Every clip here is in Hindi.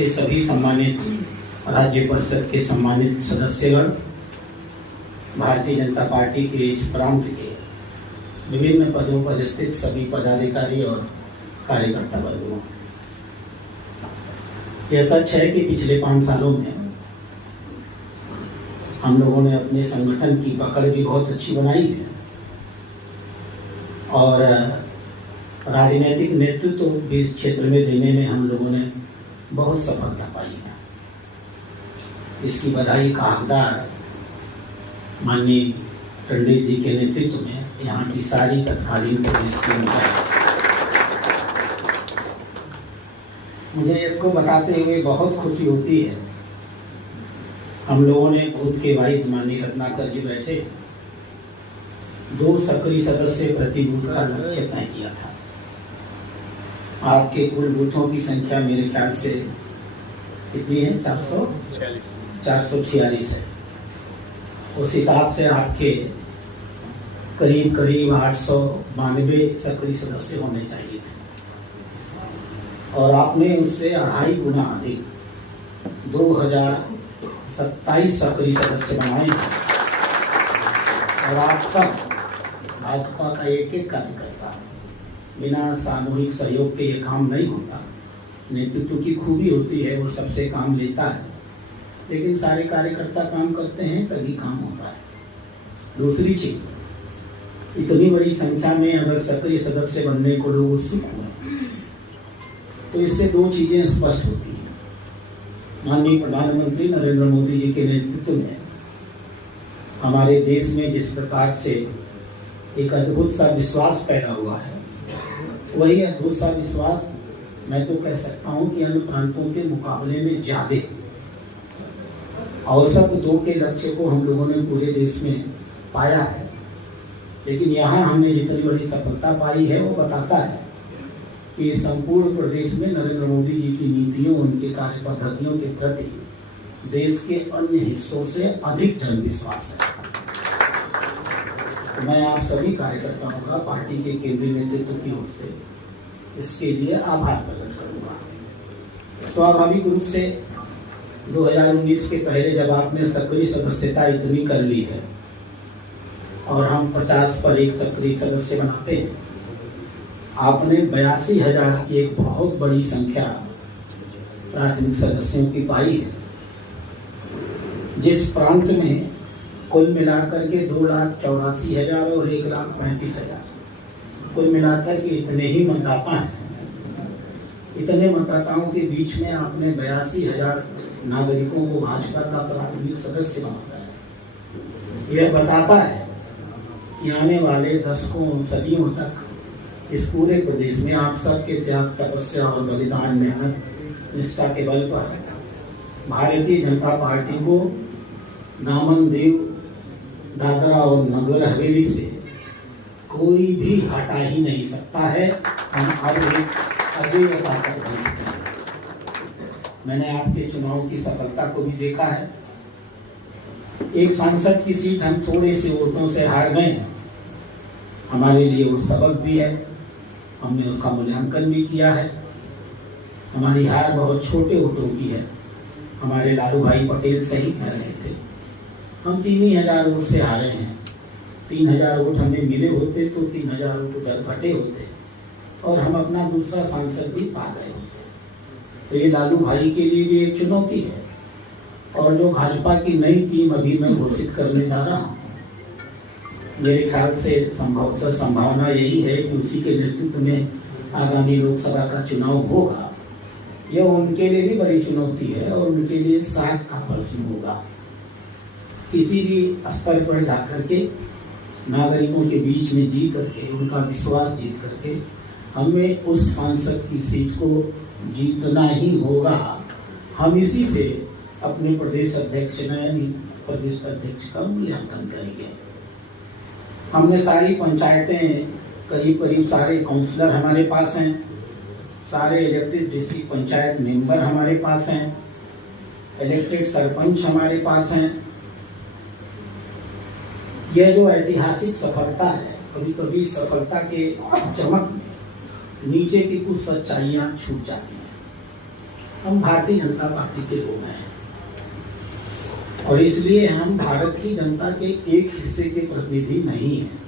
से सभी सम्मानित राज्य परिषद के सम्मानित सदस्यगण, भारतीय जनता पार्टी के इस प्रांत के विभिन्न पदों पर स्थित सभी पदाधिकारी और कार्यकर्ता वर्गों, यह सच है कि पिछले 5 सालों में हम लोगों ने अपने संगठन की पकड़ भी बहुत अच्छी बनाई है और राजनीतिक नेतृत्व भी इस क्षेत्र में देने में हम लोगों ने बहुत सफलता पाई है। इसकी बधाई का हकदार माननीय पंडित जी के नेतृत्व में यहाँ की सारी तत्कालीन प्रदेश की है। मुझे इसको बताते हुए बहुत खुशी होती है। हम लोगों ने बूथ के वाइस माननीय रत्नाकर जी बैठे 2 सक्रिय सदस्य प्रति बूथ का लक्ष्य तय किया था। आपके कुल बूथों की संख्या मेरे ख्याल से कितनी है? 446 है। उस हिसाब से आपके करीब 892 सक्रिय सदस्य होने चाहिए थे और आपने उससे 2.5 गुना अधिक 2027 सक्रिय सदस्य बनाए और आप सब भाजपा का एक कार्यकर्ता, बिना सामूहिक सहयोग के ये काम नहीं होता। नेतृत्व की खूबी होती है, वो सबसे काम लेता है, लेकिन सारे कार्यकर्ता काम करते हैं तभी काम होता है। दूसरी चीज, इतनी बड़ी संख्या में अगर सक्रिय सदस्य बनने को लोग उत्सुक हुए तो इससे 2 चीजें स्पष्ट होती हैं। माननीय प्रधानमंत्री नरेंद्र मोदी जी के नेतृत्व में हमारे देश में जिस प्रकार से एक अद्भुत सा विश्वास पैदा हुआ है, वही अद्भुत सा विश्वास मैं तो कह सकता हूं कि अन्य प्रांतों के मुकाबले में ज्यादा औसत 2 के लक्ष्य को हम लोगों ने पूरे देश में पाया है। लेकिन यहाँ हमने जितनी बड़ी सफलता पाई है वो बताता है कि संपूर्ण प्रदेश में नरेंद्र मोदी जी की नीतियों, उनके कार्य पद्धतियों के प्रति देश के अन्य हिस्सों से अधिक जन विश्वास है। तो मैं आप सभी कार्यकर्ताओं का पार्टी के केंद्रीय नेतृत्व की ओर से इसके लिए आभार प्रकट करूंगा। स्वाभाविक रूप से 2019 के पहले जब आपने सक्रिय सदस्यता इतनी कर ली है और हम 50 पर एक सक्रिय सदस्य बनाते हैं, आपने 82,000 की एक बहुत बड़ी संख्या प्राथमिक सदस्यों की पाई है। जिस प्रांत में कुल मिलाकर के 2,84,000 और 1,35,000 कुल मिलाकर के इतने ही मतदाता हैं, इतने मतदाताओं के बीच में आपने 82,000 नागरिकों को भाजपा का प्राथमिक सदस्य बनाया है। यह बताता है कि आने वाले दशकों, सदियों तक इस पूरे प्रदेश में आप सबके त्याग, तपस्या और बलिदान, मेहनत, निष्ठा के बल पर भारतीय जनता पार्टी को दामन देव, दादरा और नगर हवेली से कोई भी हटा ही नहीं सकता है। हम अजय ताकत बन चुके हैं। मैंने आपके चुनाव की सफलता को भी देखा है। एक सांसद की सीट हम थोड़े से वोटों से हार गए हैं, हमारे लिए वो सबक भी है, हमने उसका मूल्यांकन भी किया है। हमारी हार बहुत छोटे वोटों की है। हमारे लालू भाई पटेल सही कह रहे थे, हम 3,000 वोट से हारे हैं। 3,000 वोट हमें मिले होते तो 3,000 वोट घटे होते और हम अपना दूसरा सांसद भी पा गए होते। तो ये लालू भाई के लिए भी एक चुनौती है और जो भाजपा की नई टीम अभी मैं घोषित करने जा रहा हूँ, मेरे ख्याल से संभवतः संभावना यही है कि उसी के नेतृत्व में आगामी लोकसभा का चुनाव होगा। यह उनके लिए भी बड़ी चुनौती है और उनके लिए 60 का प्रश्न होगा। किसी भी स्तर पर जाकर के नागरिकों के बीच में जी करके, उनका विश्वास जीत करके हमें उस सांसद की सीट को जीतना ही होगा। हम इसी से अपने प्रदेश अध्यक्ष यानी प्रदेश अध्यक्ष का मूल्यांकन करेंगे। हमने सारी पंचायतें, करीब सारे काउंसलर हमारे पास हैं, सारे इलेक्टेड डिस्ट्रिक्ट पंचायत मेंबर हमारे पास हैं, इलेक्टेड सरपंच हमारे पास हैं। यह जो ऐतिहासिक सफलता है, कभी कभी सफलता के चमक में नीचे की कुछ सच्चाइयां छूट जाती हैं। हम भारतीय जनता पार्टी के लोग हैं और इसलिए हम भारत की जनता के एक हिस्से के प्रतिनिधि नहीं हैं।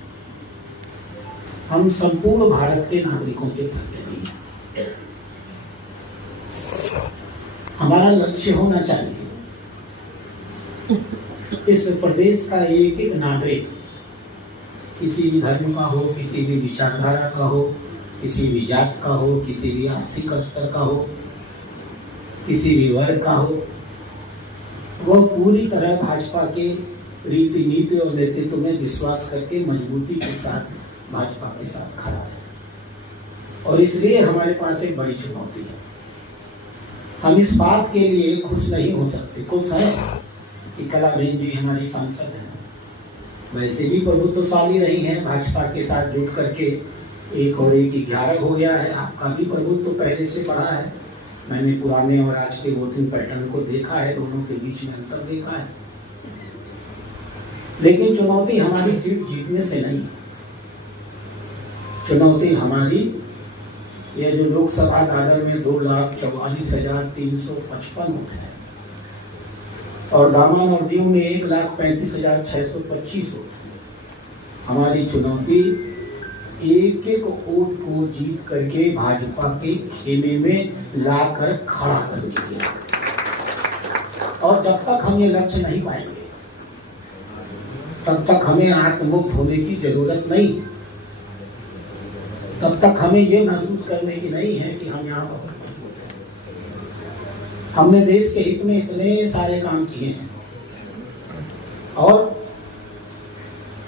हम संपूर्ण भारत के नागरिकों के प्रतिनिधि हैं। हमारा लक्ष्य होना चाहिए इस प्रदेश का एक एक नागरिक, किसी भी धर्म का हो, किसी भी विचारधारा का हो, किसी भी जात का हो, किसी भी आर्थिक स्तर का हो, किसी भी वर्ग का हो, वह पूरी तरह भाजपा के रीति नीति और नेतृत्व में विश्वास करके मजबूती के साथ भाजपा के साथ खड़ा है। और इसलिए हमारे पास एक बड़ी चुनौती है। हम इस बात के लिए खुश नहीं हो सकते। खुश है कि कलाबेन जी हमारी सांसद हैं, वैसे भी प्रभुत्वशाली रही हैं, भाजपा के साथ जुट करके 1 और 1 11 हो गया है। आपका भी प्रभुत्व पहले से बढ़ा है। मैंने पुराने और आज के वोटिंग पैटर्न को देखा है, दोनों के बीच में अंतर देखा है। लेकिन चुनौती हमारी सीट जीतने से नहीं, चुनौती हमारी ये जो लोकसभा दादर में 2,44,355 वोट है और दामन और दीव में 1,35,625 वोट है। हमारी चुनौती एक एक वोट को जीत करके भाजपा के खेमे में लाकर खड़ा करनी है। और जब तक हम ये लक्ष्य नहीं पाएंगे तब तक हमें आत्ममुक्त होने की जरूरत नहीं। तब तक हमें ये महसूस करने की नहीं है कि हम यहाँ पर हमने देश के हित में इतने सारे काम किए हैं और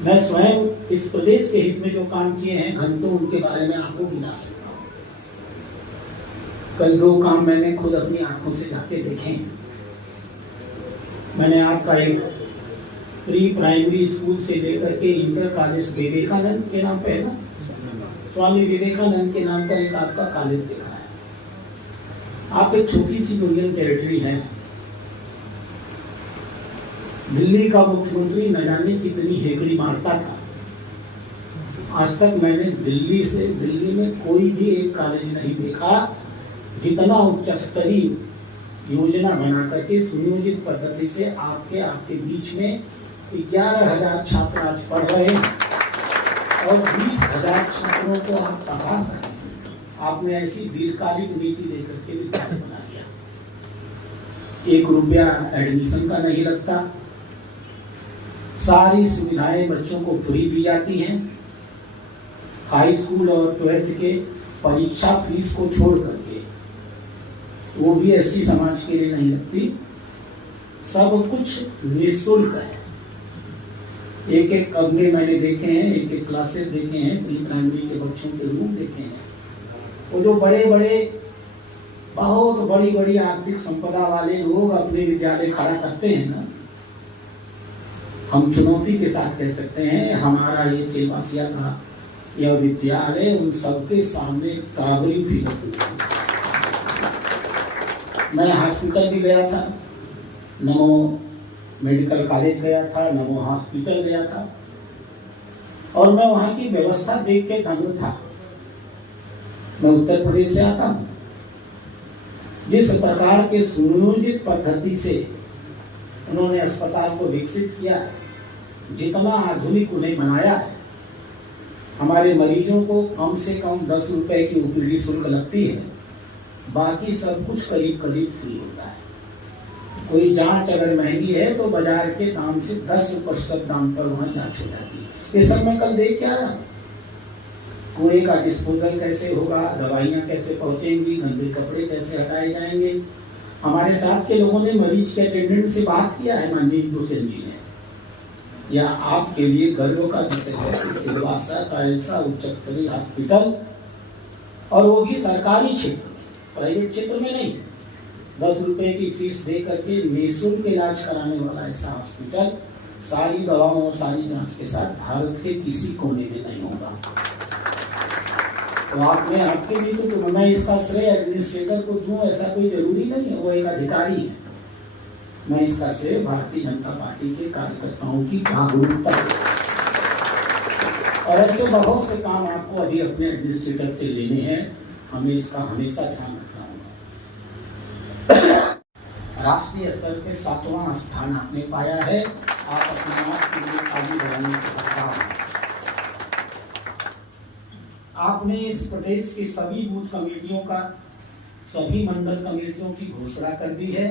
मैं स्वयं इस प्रदेश के हित में जो काम किए हैं घंटों उनके बारे में आपको गिना सकता हूँ। कल 2 काम मैंने खुद अपनी आंखों से जाके देखे। मैंने आपका एक प्री प्राइमरी स्कूल से लेकर के इंटर कॉलेज विवेकानंद के नाम पे है ना, स्वामी विवेकानंद के नाम पर एक आपका कॉलेज देखा है। आप एक छोटी सी यूनियन टेरिटरी है। दिल्ली का मुख्यमंत्री न जाने कितनी हेकड़ी मारता था, आज तक मैंने दिल्ली में कोई भी एक कॉलेज नहीं देखा जितना उच्च स्तरीय योजना बना करके सुनियोजित पद्धति से आपके बीच में 11,000 छात्र आज पढ़ रहे हैं और 20,000 छात्रों को आप पढ़ा सकते हैं। आपने ऐसी दीर्घकालिक नीति देकर के विद्यालय बना दिया। 1 रुपया एडमिशन का नहीं लगता, सारी सुविधाएं बच्चों को फ्री दी जाती हैं। हाई स्कूल और 12th के परीक्षा फीस को छोड़ करके, वो भी एसटी समाज के लिए नहीं लगती, सब कुछ निःशुल्क है। एक कमरे मैंने देखे हैं, एक क्लासेस देखे हैं, प्री प्राइमरी के बच्चों के रूम देखे हैं। वो जो बड़े बहुत बड़ी आर्थिक संपदा वाले लोग अपने विद्यालय खड़ा करते हैं ना, हम चुनौती के साथ कह सकते हैं हमारा ये सेवासिया का यह विद्यालय उन सबके सामने काबरी फिगर। मैं हॉस्पिटल भी गया था, नमो मेडिकल कॉलेज गया था, नमो हॉस्पिटल गया था और मैं वहां की व्यवस्था देख के दंग था। मैं उत्तर प्रदेश से आता हूं। जिस प्रकार के सुनियोजित पद्धति से उन्होंने अस्पताल को विकसित किया है, जितना आधुनिक उन्हें बनाया है, हमारे मरीजों को कम से कम 10 रुपए की ओपीडी शुल्क लगती है, बाकी सब कुछ करीब फ्री होता है। कोई जांच अगर महंगी है तो बाजार के दाम से 10% दाम पर वहां जांच हो जाती है। ये सब मैं कल देख के आया। कुएं का डिस्पोजल कैसे होगा, दवाइयां कैसे पहुंचेंगी, गंदे कपड़े कैसे हटाए जाएंगे। हमारे साथ के लोगों ने मरीज के अटेंडेंट से बात किया है, माननीय इंदुसेन जी ने। यह आपके लिए गर्व का विषय है कि सिलवासा का ऐसा उच्च स्तरीय हॉस्पिटल, और वो भी सरकारी क्षेत्र में, प्राइवेट क्षेत्र में नहीं, 10 रुपए की फीस दे करके निःशुल्क इलाज कराने वाला ऐसा हॉस्पिटल सारी दवाओं और सारी जांच के साथ भारत के किसी कोने में नहीं होगा। तो आपने आपके भी तो मैं इसका श्रेय एडमिनिस्ट्रेटर को दूं ऐसा कोई जरूरी नहीं है, वो एक अधिकारी है। मैं इसका श्रेय भारतीय जनता पार्टी के कार्यकर्ताओं की जागरूकता और ऐसे बहुत से काम आपको अभी अपने एडमिनिस्ट्रेटर से लेने हैं। हमें इसका हमेशा ध्यान रखना होगा। राष्ट्रीय स्तर पे 7वां स्थान आपने पाया है। आप अपने आप के लिए आगे बढ़ाने के बाद आपने इस प्रदेश की सभी बूथ कमेटियों का, सभी मंडल कमेटियों की घोषणा कर दी है।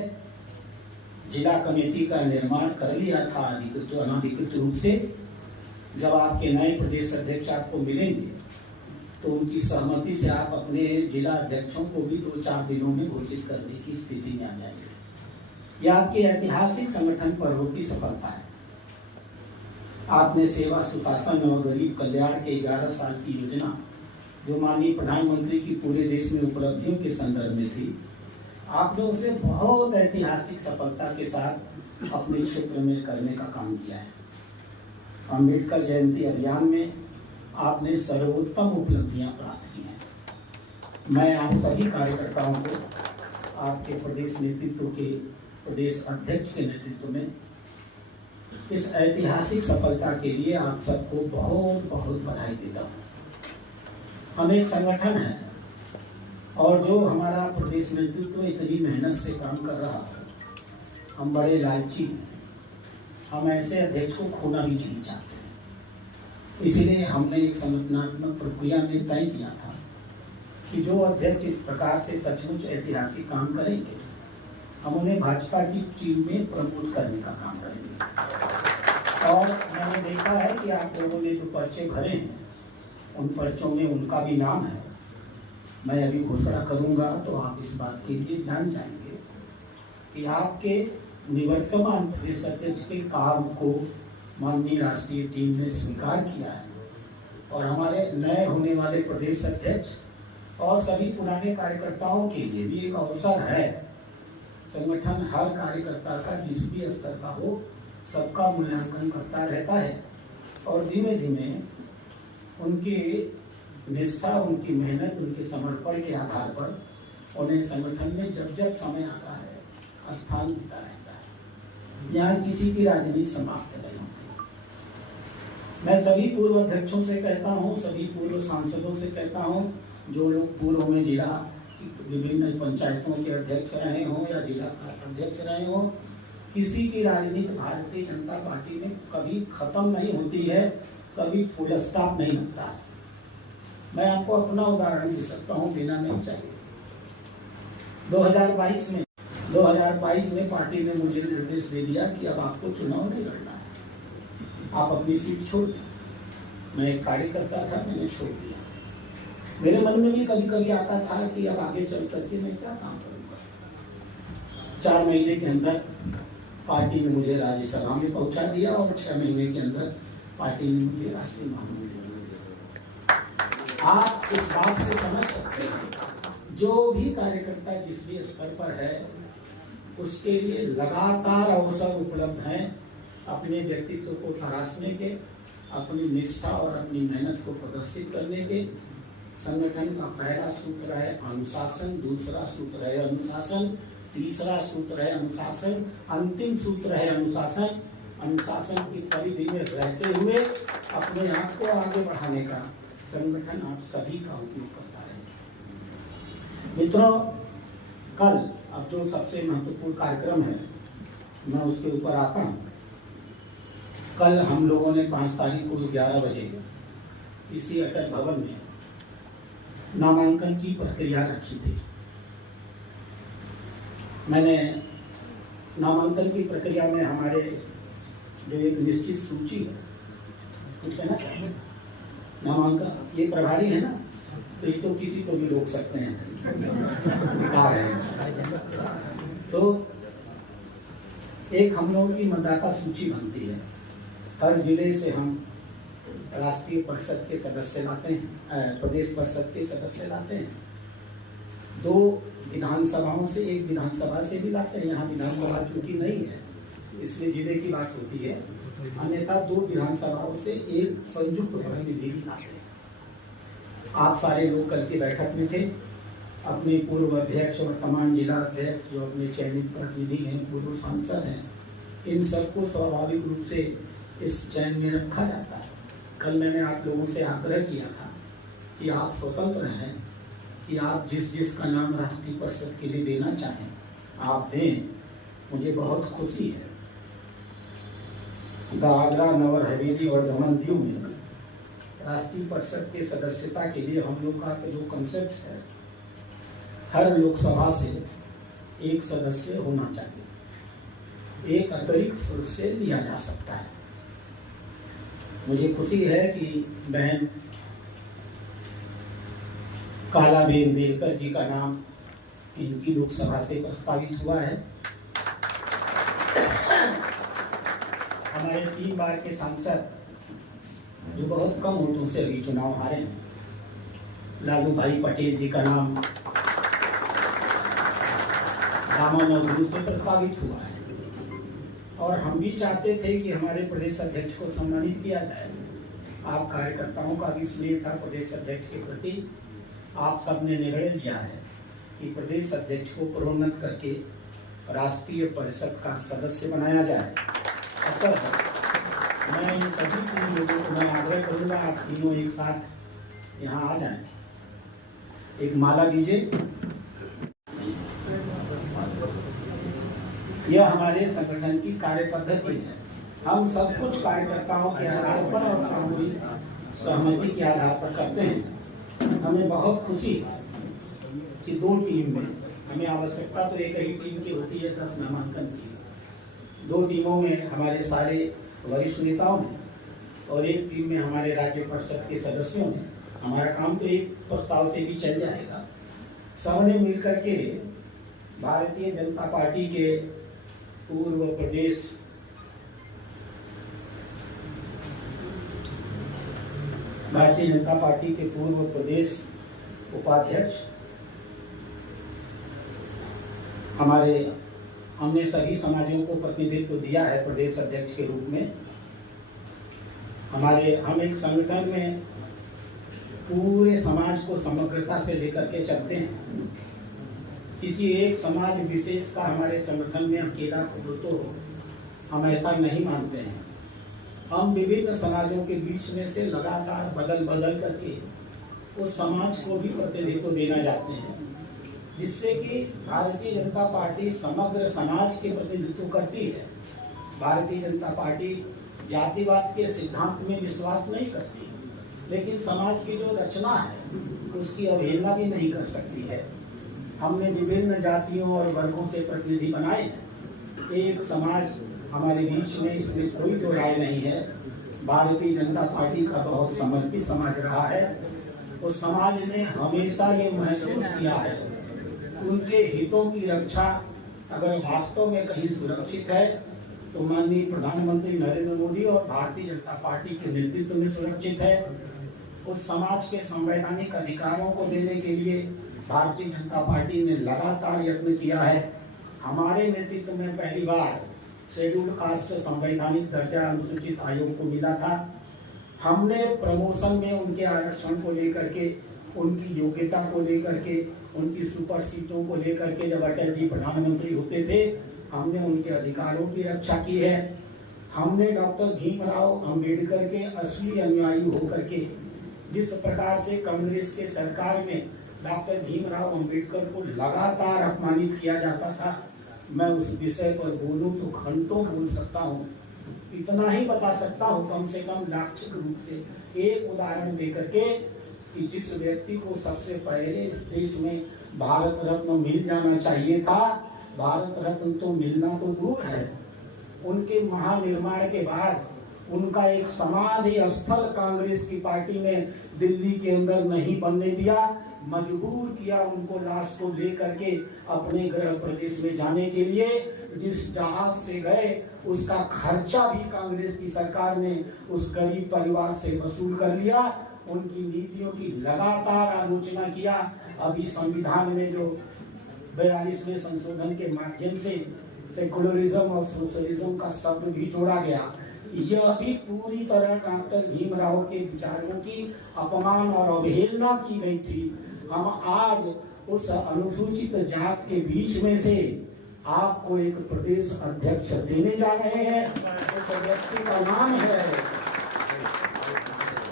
जिला कमेटी का निर्माण कर लिया था अधिकृत अनाधिकृत रूप से। जब आपके नए प्रदेश अध्यक्ष आपको मिलेंगे तो उनकी सहमति से आप अपने जिला अध्यक्षों को भी 2-4 दिनों में घोषित करने की स्थिति में आ जाएंगे। यह आपके ऐतिहासिक संगठन पर्व की सफलता है। आपने सेवा, सुशासन और गरीब कल्याण के 11 साल की योजना, जो माननीय प्रधानमंत्री की पूरे देश में उपलब्धियों के संदर्भ में थी, आपने उसे बहुत ऐतिहासिक सफलता के साथ अपने क्षेत्र में करने का काम किया है। अम्बेडकर जयंती अभियान में आपने सर्वोत्तम उपलब्धियां प्राप्त की हैं। मैं आप सभी कार्यकर्ताओं को आपके प्रदेश नेतृत्व के, प्रदेश अध्यक्ष के नेतृत्व में इस ऐतिहासिक सफलता के लिए आप सबको बहुत बहुत बधाई देता हूँ। हम एक संगठन है और जो हमारा प्रदेश नेतृत्व इतनी मेहनत से काम कर रहा है, हम बड़े लालची हैं। हम ऐसे अध्यक्ष को खोना भी नहीं चाहते। इसलिए हमने एक संगठनात्मक प्रक्रिया में तय किया था कि जो अध्यक्ष इस प्रकार से सचमुच ऐतिहासिक काम करेंगे, हम उन्हें भाजपा की टीम में प्रमोट करने का काम करेंगे। और मैंने देखा है कि आप लोगों ने जो पर्चे भरे हैं, उन पर्चों में उनका भी नाम है। मैं अभी घोषणा करूंगा तो आप इस बात के लिए जान जाएंगे कि आपके निवर्तमान प्रदेश अध्यक्ष के काम को माननीय राष्ट्रीय टीम ने स्वीकार किया है। और हमारे नए होने वाले प्रदेश अध्यक्ष और सभी पुराने कार्यकर्ताओं के लिए भी एक अवसर है। संगठन हर कार्यकर्ता का जिस भी स्तर का हो, सबका मूल्यांकन करता रहता है और धीमे धीमे उनकी निष्ठा, उनकी मेहनत, उनके समर्पण के आधार पर उन्हें संगठन में जब जब समय आता है स्थान मिलता रहता है। यहाँ किसी की राजनीति समाप्त नहीं होती। मैं सभी पूर्व अध्यक्षों से कहता हूँ, सभी पूर्व सांसदों से कहता हूँ, जो लोग पूर्व में जिला विभिन्न पंचायतों के अध्यक्ष रहे हों या जिला अध्यक्ष रहे हों, किसी की राजनीति भारतीय जनता पार्टी में कभी खत्म नहीं होती है, कभी फुल स्टॉप नहीं लगता है। मैं आपको अपना उदाहरण दे सकता हूँ, देना नहीं चाहिए। 2022 में पार्टी ने मुझे निर्देश दे दिया कि अब आपको चुनाव नहीं लड़ना है, आप अपनी सीट छोड़ दें। मैं एक कार्यकर्ता था, मैंने छोड़ दिया। मेरे मन में भी कभी कभी आता था कि अब आगे चल करके मैं क्या काम करूंगा। 4 महीने के अंदर पार्टी ने मुझे राज्यसभा में पहुंचा दिया और 6 महीने के अंदर पार्टी ने मुझे राष्ट्रीय महामंत्री बना दिया। आप इस बात से समझ सकते हैं, जो भी कार्यकर्ता जिस भी स्तर पर है, उसके लिए लगातार अवसर उपलब्ध हैं अपने व्यक्तित्व को तराशने के, अपनी निष्ठा और अपनी मेहनत को प्रदर्शित करने के। संगठन का पहला सूत्र है अनुशासन, दूसरा सूत्र है अनुशासन, तीसरा सूत्र है अनुशासन, अंतिम सूत्र है अनुशासन। अनुशासन की परिधि में रहते हुए अपने आप को आगे बढ़ाने का संगठन आप सभी का उपयोग करता रहेगा। मित्रों, कल अब जो सबसे महत्वपूर्ण कार्यक्रम है, मैं उसके ऊपर आता हूँ। कल हम लोगों ने 5 तारीख को 11 बजे इसी अटल भवन में नामांकन की प्रक्रिया रखी थी। मैंने नामांकन की प्रक्रिया में हमारे जो एक निश्चित सूची है, ठीक है ना, नामांकन ये प्रभारी है ना, तो इसको किसी को भी रोक सकते हैं, अधिकार है। तो एक हम लोगों की मतदाता सूची बनती है। हर जिले से हम राष्ट्रीय परिषद के सदस्य लाते हैं, प्रदेश परिषद के सदस्य लाते हैं। 2 विधानसभाओं से, 1 विधानसभा से भी लाते हैं। यहाँ विधानसभा चूंकि नहीं है इसलिए जिले की बात होती है, अन्यथा 2 विधानसभाओं से 1 संयुक्त प्रतिनिधि भी लाते हैं। आप सारे लोग कल की बैठक में थे। अपने पूर्व अध्यक्ष और तमाम जिला अध्यक्ष जो अपने चयनित प्रतिनिधि हैं, पूर्व सांसद हैं, इन सबको स्वाभाविक रूप से इस चयन में रखा जाता है। कल मैंने आप लोगों से आग्रह किया था कि आप स्वतंत्र हैं, कि आप जिस जिस का नाम राष्ट्रीय परिषद के लिए देना चाहें आप दें, मुझे बहुत खुशी है। दादरा नगर हवेली और दमन दीव में राष्ट्रीय परिषद के सदस्यता के लिए हम लोग का जो कंसेप्ट है, हर लोकसभा से एक सदस्य होना चाहिए, एक अतिरिक्त सदस्य लिया जा सकता है। मुझे खुशी है कि बहन कालाबेन देलकर जी का नाम इनकी लोकसभा से प्रस्तावित हुआ है। हमारे 3 बार के सांसद जो बहुत कम वोटों से अभी चुनाव हारे हैं, लालू भाई पटेल जी का नाम दामन और गुरु से प्रस्तावित हुआ है। और हम भी चाहते थे कि हमारे प्रदेश अध्यक्ष को सम्मानित किया जाए। आप कार्यकर्ताओं का भी स्नेह था प्रदेश अध्यक्ष के प्रति। आप सबने निर्णय लिया है कि प्रदेश अध्यक्ष को प्रोन्नत करके राष्ट्रीय परिषद का सदस्य बनाया जाए। अतः मैं इन सभी 3 लोगों को मैं आग्रह करूंगा, आप तीनों एक साथ यहाँ आ जाएं। एक माला दीजिए। यह हमारे संगठन की कार्य पद्धति है। हम सब कुछ कार्यकर्ताओं के आधार पर और सामूहिक सहमति के आधार पर करते हैं। हमें बहुत खुशी है कि 2 टीम में, हमें आवश्यकता तो एक ही टीम की होती है 10 नामांकन की, 2 टीमों में हमारे सारे वरिष्ठ नेताओं ने और एक टीम में हमारे राज्य परिषद के सदस्यों ने। हमारा काम तो एक प्रस्ताव से भी चल जाएगा। सबने मिलकर के भारतीय जनता पार्टी के पूर्व प्रदेश उपाध्यक्ष हमने सभी समाजों को प्रतिनिधित्व दिया है प्रदेश अध्यक्ष के रूप में। हम एक संगठन में पूरे समाज को समग्रता से लेकर के चलते हैं। किसी एक समाज विशेष का हमारे संगठन में अकेला प्रभुत्व हो, हम ऐसा नहीं मानते हैं। हम विभिन्न समाजों के बीच में से लगातार बदल करके उस समाज को भी प्रतिनिधित्व देना चाहते हैं, जिससे कि भारतीय जनता पार्टी समग्र समाज के प्रतिनिधित्व करती है। भारतीय जनता पार्टी जातिवाद के सिद्धांत में विश्वास नहीं करती, लेकिन समाज की जो रचना है उसकी अवहेलना भी नहीं कर सकती है। हमने विभिन्न जातियों और वर्गों से प्रतिनिधि बनाए हैं। एक समाज हमारे बीच में, इसमें कोई दो राय नहीं है। भारतीय जनता पार्टी का बहुत समर्पित समाज रहा है। उस समाज ने हमेशा ये महसूस किया है, उनके हितों की रक्षा अगर वास्तव में कहीं सुरक्षित है तो माननीय प्रधानमंत्री नरेंद्र मोदी और भारतीय जनता पार्टी के नेतृत्व में सुरक्षित है। उस समाज के संवैधानिक अधिकारों को देने के लिए भारतीय जनता पार्टी ने लगातार यत्न किया है। हमारे नेतृत्व में पहली बार शेड्यूल्ड कास्ट संवैधानिक दर्जा अनुसूचित आयोग को मिला था। हमने प्रमोशन में उनके आरक्षण को लेकर के, उनकी योग्यता को लेकर के, उनकी सुपर सीटों को लेकर के जब अटल जी प्रधानमंत्री होते थे, हमने उनके अधिकारों की रक्षा की है। हमने डॉक्टर भीमराव अंबेडकर के असली अनुयायी होकर के, जिस प्रकार से कांग्रेस के सरकार में डॉक्टर भीमराव अंबेडकर को लगातार अपमानित किया जाता था, मैं उस विषय पर बोलूं तो घंटों बोल सकता हूं। इतना ही बता सकता हूं कम से कम लाक्षिक रूप से एक उदाहरण देकर के कि जिस व्यक्ति को सबसे पहले इस देश में भारत रत्न मिल जाना चाहिए था, भारत रत्न तो मिलना तो दूर है, उनके महानिर्माण के बाद उनका एक समाधि स्थल कांग्रेस की पार्टी ने दिल्ली के अंदर नहीं बनने दिया, मजबूर किया उनको लाश को लेकर के अपने गृह प्रदेश में जाने के लिए। जिस जहाज से गए उसका खर्चा भी कांग्रेस की सरकार ने उस गरीब परिवार से वसूल कर लिया। उनकी नीतियों की लगातार आलोचना किया। अभी संविधान में जो 42वें संशोधन के माध्यम से सेकुलरिज्म और सोशलिज्म का शब्द भी जोड़ा गया, यह भी पूरी तरह डॉक्टर भीमराव के विचारों की अपमान और अवहेलना की गई थी। हम आज उस अनुसूचित जात के बीच में से आपको एक प्रदेश अध्यक्ष देने जा रहे हैं। उस व्यक्ति का नाम है,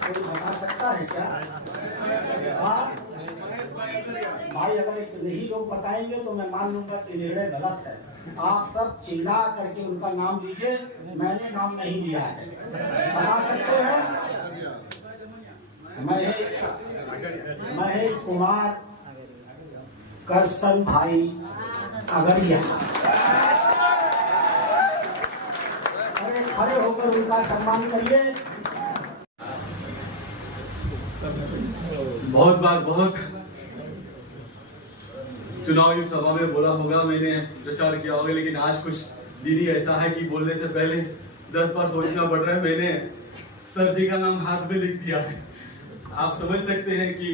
कोई बता सकता है क्या? भाई अगर इतने ही लोग बताएंगे तो मैं मान लूंगा कि निर्णय गलत है। आप सब चिल्ला करके उनका नाम लीजिए, मैंने नाम नहीं लिया है। बता सकते हैं? महेश कुमार करसन भाई अगरिया। अरे खड़े होकर उनका सम्मान करिए। बहुत बार बहुत चुनावी सभा में बोला होगा, मैंने प्रचार किया होगा, लेकिन आज कुछ दिन ही ऐसा है कि बोलने से पहले 10 बार सोचना पड़ रहा है। मैंने सर जी का नाम हाथ में लिख दिया है। आप समझ सकते हैं कि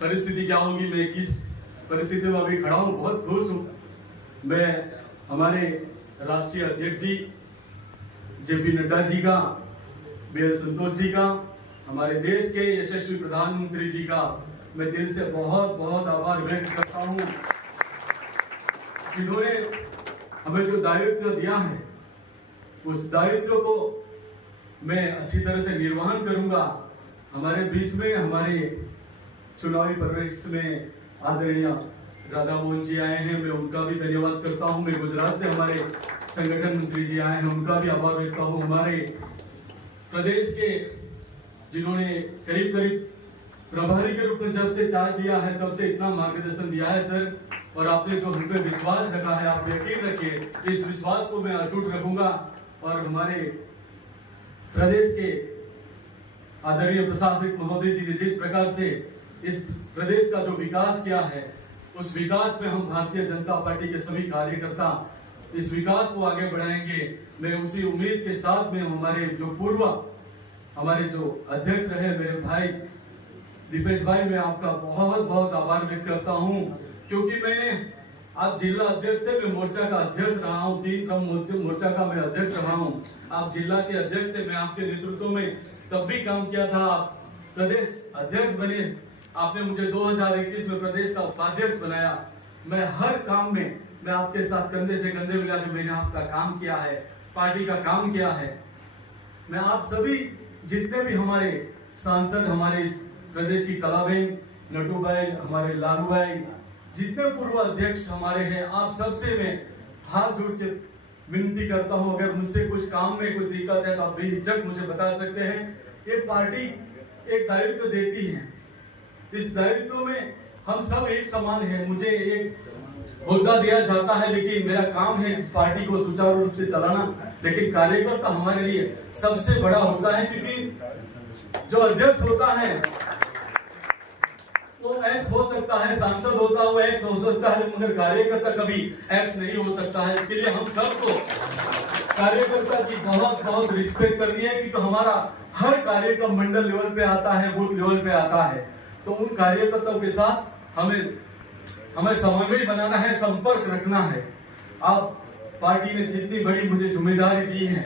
परिस्थिति क्या होगी, मैं किस परिस्थिति में अभी खड़ा हूँ। बहुत खुश हूँ। मैं हमारे राष्ट्रीय अध्यक्ष जी जेपी नड्डा जी का, बीएल संतोष जी का, हमारे देश के यशस्वी प्रधानमंत्री जी का मैं दिल से बहुत बहुत आभार व्यक्त करता हूँ। जिन्होंने हमें जो दायित्व दिया है, उस दायित्व को मैं अच्छी तरह से निर्वहन करूंगा। हमारे बीच में, हमारे चुनावी परिवेश में आदरणीय राधा मोहन जी आए हैं, मैं उनका भी धन्यवाद करता हूं। मैं गुजरात से हमारे संगठन मंत्री जी आए हैं, उनका भी आभार व्यक्त करता हूं। हमारे प्रदेश के जिन्होंने करीब करीब प्रभारी के रूप में जब से चार्ज दिया है, तब से इतना मार्गदर्शन दिया है सर, और आपने जो हम पे विश्वास रखा है, आप यकीन रखिए इस विश्वास को मैं अटूट रखूंगा। और हमारे प्रदेश के आदरणीय प्रशासक महोदय जी ने जिस प्रकार से इस प्रदेश का जो विकास किया है, उस विकास में हम भारतीय जनता पार्टी के सभी कार्यकर्ता इस विकास को आगे बढ़ाएंगे। मैं उसी उम्मीद के साथ में हमारे जो अध्यक्ष रहे मेरे भाई दीपेश भाई, मैं आपका बहुत बहुत आभार व्यक्त करता हूं, क्योंकि मैंने आप जिला अध्यक्ष थे, मैं मोर्चा का अध्यक्ष रहा हूं, 3 क्रम मोर्चा का मैं अध्यक्ष रहा हूं। आप जिला के अध्यक्ष थे, मैं आपके नेतृत्व में तब भी काम किया था। आप प्रदेश अध्यक्ष बने, आपने मुझे 2021 में प्रदेश का उपाध्यक्ष बनाया। मैं हर काम में मैं आपके साथ कंधे से कंधे मिला के मैंने आपका काम किया है, पार्टी का काम किया है। मैं आप सभी जितने भी हमारे सांसद, हमारे इस प्रदेश की कलाबेन, नटू भाई, हमारे लालू भाई, जितने पूर्व अध्यक्ष हमारे हैं, आप सबसे मैं हाथ जोड़ के विनती करता हूं, अगर मुझसे कुछ काम में कोई दिक्कत है तो आप बेहिचक मुझे बता सकते हैं। ये पार्टी एक दायित्व देती है, इस दायित्व में हम सब एक समान हैं। मुझे एक होद्दा दिया जाता है, लेकिन मेरा काम है इस पार्टी को सुचारू रूप से चलाना। लेकिन कार्यकर्ता हमारे लिए सबसे बड़ा होता है, क्योंकि जो अध्यक्ष होता है वो एक्स हो सकता है, सांसद होता हुआ एक्स हो सकता है, मगर कार्यकर्ता कभी एक्स नहीं हो सकता है। इसके लिए हम सबको कार्यकर्ता की बहुत बहुत रिस्पेक्ट करनी है, क्योंकि हमारा हर कार्यक्रम मंडल लेवल पे आता है, बूथ लेवल पे आता है। तो उन कार्यकर्ताओं के साथ हमें समन्वय बनाना है, संपर्क रखना है। आप पार्टी ने जितनी बड़ी मुझे जिम्मेदारी दी है,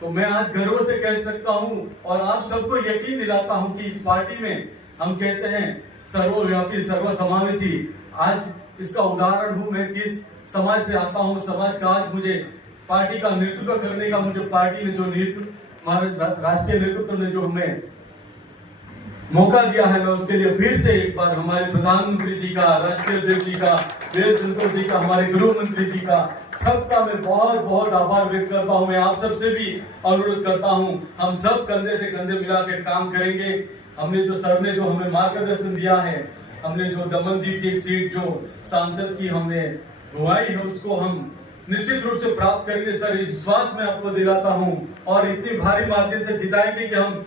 तो मैं आज गर्व से कह सकता हूं और आप सबको यकीन दिलाता हूं कि इस पार्टी में हम कहते हैं सर्वव्यापी सर्वसमावेशी। आज इसका उदाहरण हूं, मैं किस समाज से आता हूं। समाज का आज मुझे पार्टी का नेतृत्व करने का, मुझे पार्टी ने जो राष्ट्रीय नेतृत्व ने जो हमें मौका दिया है, मैं उसके लिए फिर से एक बार हमारे प्रधानमंत्री जी का, राष्ट्रीय अध्यक्ष जी का, बीएल संतोष जी का, हमारे गृह मंत्री जी का, सबका मैं बहुत बहुत आभार व्यक्त करता हूं। मैं आप सबसे भी अनुरोध करता हूं, हम सब कंधे से कंधे मिलाकर काम करेंगे। हमने जो सर ने जो हमें मार्गदर्शन दिया है, हमने जो दमनदीप की सीट जो सांसद की हमने गुवाई है, उसको हम निश्चित रूप से प्राप्त करेंगे सर, इस विश्वास में आपको दिलाता हूं। और इतनी भारी मार्जिन से जिताएंगे कि हम